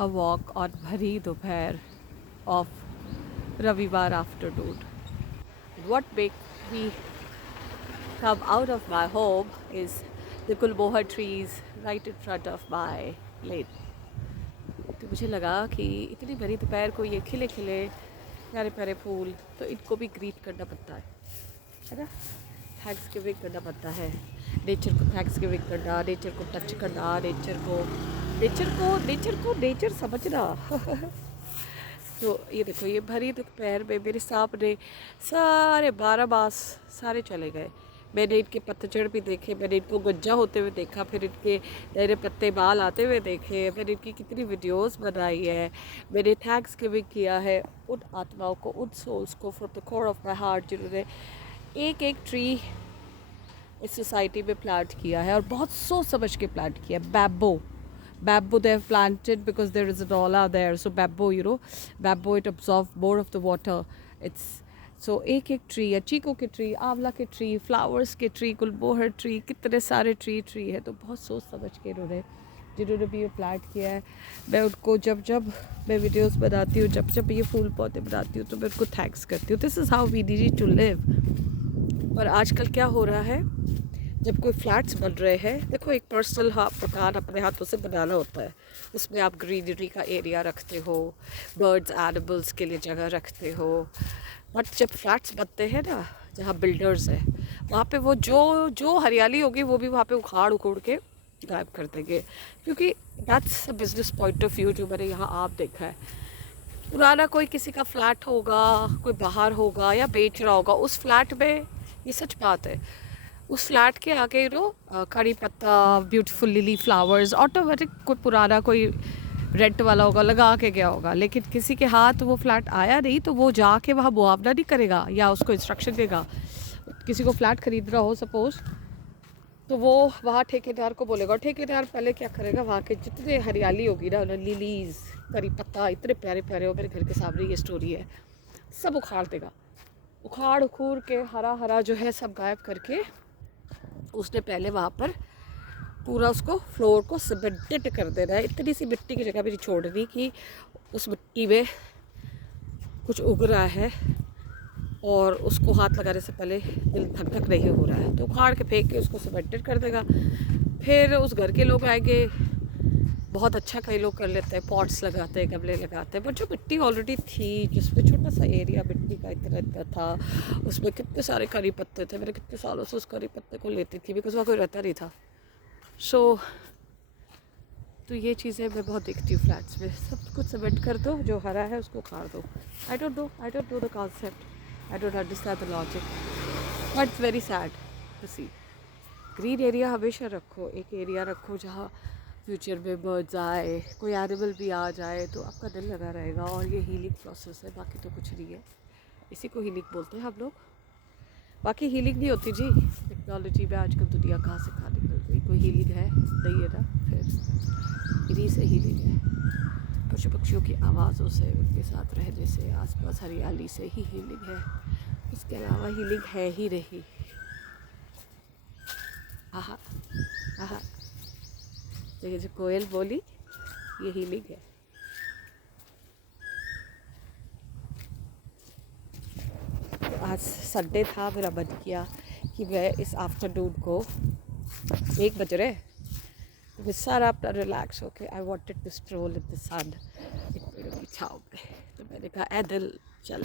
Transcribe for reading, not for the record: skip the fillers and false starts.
a walk on bhari dophar of Ravivar afternoon. What makes me come out of my home is the gulmohar trees right in front of my lane. तो मुझे लगा कि इतनी भरी दोपहर को ये खिले खिले प्यारे प्यारे फूल, तो इनको भी ग्रीट करना पड़ता है ना। थैंक्स गिविंग करना पड़ता है, नेचर को थैंक्स गिविंग करना, नेचर को टच करना, नेचर समझना। तो ये देखो, ये भरी दोपहर में मेरे सामने सारे 12 मास सारे चले गए। मैंने इनके पतझड़ भी देखे, मैंने इनको गंजा होते हुए देखा, फिर इनके नए नए पत्ते बाल आते हुए देखे, मैंने इनकी कितनी वीडियोस बनाई है, मैंने थैंक्स गिविंग किया है उन आत्माओं को, उन सोल्स को from the core of my heart, जिन्होंने एक एक ट्री इस सोसाइटी में प्लांट किया है और बहुत सोच समझ के प्लांट किया है। Bamboo they have planted because there is a dollar there, so bamboo it absorbs more of the water. It's so एक ट्री है, चीकू के ट्री, आंवला के ट्री, फ्लावर्स के ट्री, गुलमोहर ट्री, कितने सारे ट्री है। तो बहुत सोच समझ के जिन्होंने भी ये प्लांट किया है, मैं उनको जब जब मैं वीडियोस बनाती हूँ, जब जब ये फूल पौधे बनाती हूँ, तो मैं उनको थैंक्स करती हूँ। This is how we need to live. और आजकल क्या हो रहा है, जब कोई फ्लैट्स बन रहे हैं, देखो एक पर्सनल मकान अपने हाथों से बनाना होता है, उसमें आप ग्रीनरी का एरिया रखते हो, बर्ड्स एनिमल्स के लिए जगह रखते हो। बट जब फ्लैट्स बनते हैं ना, जहाँ बिल्डर्स हैं, वहाँ पे वो जो जो हरियाली होगी वो भी वहाँ पे उखाड़ उखोड़ के गायब कर देंगे, क्योंकि that's a business point of view जो मैंने यहाँ आप देखा है। पुराना कोई किसी का फ्लैट होगा, कोई बाहर होगा या बेच रहा होगा, उस फ्लैट में, ये सच बात है, उस फ्लैट के आगे कड़ी पत्ता, ब्यूटीफुल लिली फ्लावर्स, ऑटोमेटिक कोई पुराना कोई रेंट वाला होगा, लगा के गया होगा, लेकिन किसी के हाथ वो फ्लैट आया नहीं, तो वो जाके वहाँ मुआवजा नहीं करेगा या उसको इंस्ट्रक्शन देगा। किसी को फ्लैट खरीद रहा हो सपोज, तो वो वहाँ ठेकेदार को बोलेगा, और ठेकेदार पहले क्या करेगा, वहाँ के जितने हरियाली होगी ना, लिलीज, करी पत्ता इतने प्यारे प्यारे हो, मेरे घर के सामने ये स्टोरी है, सब उखाड़ देगा। उखाड़ उखूड़ के हरा हरा जो है सब गायब करके, उसने पहले वहाँ पर पूरा उसको फ्लोर को सीमेंटेड कर देना है। इतनी सी मिट्टी की जगह भी नहीं छोड़नी कि उस मिट्टी में कुछ उग रहा है और उसको हाथ लगाने से पहले दिल धक धक नहीं हो रहा है, तो उखाड़ के फेंक के उसको सीमेंटेड कर देगा। फिर उस घर के लोग आएंगे, बहुत अच्छा कई लोग कर लेते हैं, पॉट्स लगाते हैं, गमले लगाते हैं, बट जो मिट्टी ऑलरेडी थी, जिसमें छोटा सा एरिया मिट्टी का इतना इतना था, उसमें कितने सारे करी पत्ते थे, मैंने कितने सालों से उस करी पत्ते को लेती थी, बिकॉज वहाँ कोई रहता नहीं था। तो ये चीज़ें मैं बहुत देखती हूँ फ्लैट्स में, सब कुछ सीमेंट कर दो, जो हरा है उसको उखाड़ दो। I don't know the concept, I don't understand the logic, but it's very sad to see. Green area हमेशा रखो, एक एरिया रखो जहाँ फ्यूचर में बर्ड्स आए, कोई एनिमल भी आ जाए तो आपका दिल लगा रहेगा। और ये हीलिंग प्रोसेस है, बाकी तो कुछ नहीं है, इसी को हीलिंग बोलते हैं हम लोग। बाकी हीलिंग नहीं होती जी, टेक्नोलॉजी में आजकल दुनिया कहाँ से कहाँ निकल गई, कोई हीलिंग है नहीं है ना, फिर इन्हीं से हीलिंग है, पशु पक्षियों की आवाज़ों से, उनके साथ रहने से, आसपास हरियाली से ही हीलिंग है, इसके अलावा हीलिंग है ही नहीं। आहा आहा, तो ये जो कोयल बोली, ये हीलिंग है। तो आज संडे था, मेरा मन किया कि मैं इस आफ्टरनून को 1 बज रहे, तो मैं सारा अपना रिलैक्स होके, I wanted to stroll in the sun, एक पेड़ की छाँव में। तो मैंने कहा, ए दिल चल,